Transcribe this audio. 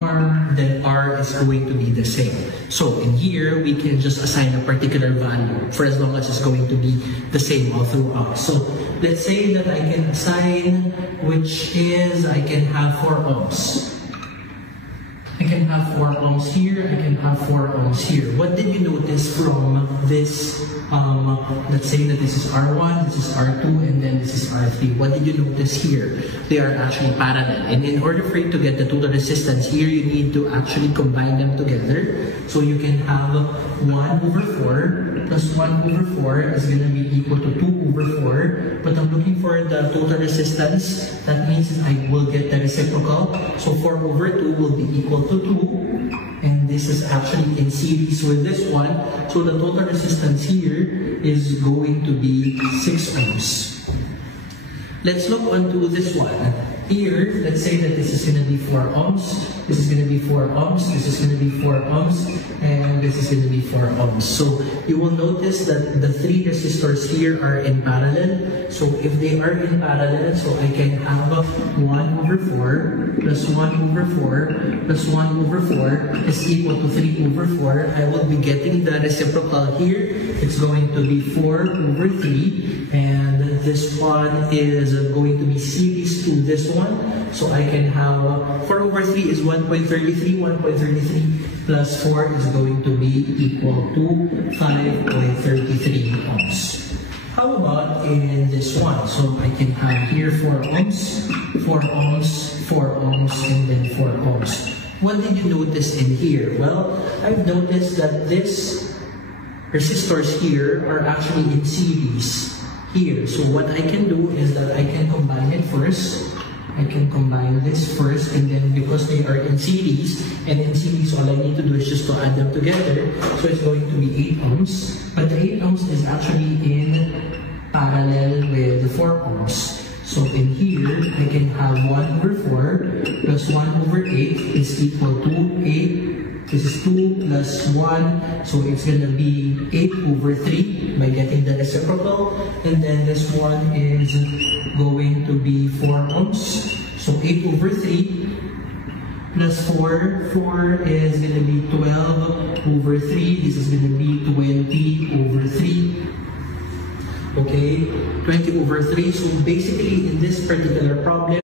then R is going to be the same. So in here, we can just assign a particular value for as long as it's going to be the same all throughout. So let's say that I can assign, which is, I can have 4 ohms. I can have 4 ohms here, I can have 4 ohms here. What did you notice from this? Let's say that this is R1, this is R2, and then this is R3. What did you notice here? They are actually parallel. And in order for you to get the total resistance here, you need to actually combine them together. So you can have 1 over 4 plus 1 over 4 is going to be equal to 2 over 4. But I'm looking for the total resistance. That means I will get the reciprocal. So 4 over 2 will be equal to 2. And this is actually in series with this one. So the total resistance here is going to be 6 ohms. Let's look onto this one. Here, let's say that this is going to be 4 ohms, this is going to be 4 ohms, this is going to be 4 ohms, and this is going to be 4 ohms. So you will notice that the 3 resistors here are in parallel. So if they are in parallel, so I can have 1 over 4 plus 1 over 4 plus 1 over 4 is equal to 3 over 4. I will be getting the reciprocal here. It's going to be 4 over 3, and this one is going to be series to this one. So I can have 4 over 3 is 1.33, 1.33 plus 4 is going to be equal to 5.33 ohms. How about in this one? So I can have here 4 ohms, 4 ohms, 4 ohms, and then 4 ohms. What did you notice in here? Well, I've noticed that these resistors here are actually in series here. So what I can do is that I can combine it first. I can combine this first, and then because they are in series, and in series all I need to do is just to add them together. So it's going to be 8 ohms, but the 8 ohms is actually in parallel with the 4 ohms. So in here, I can have 1 over 4 plus 1 over 8 is equal to 8. This is 2 plus 1, so it's going to be 8 over 3 by getting the reciprocal. And then this one is going to be 4 ohms. So 8 over 3 plus 4. 4 is going to be 12 over 3. This is going to be 20 over 3. Okay, 20 over 3. So basically in this particular problem,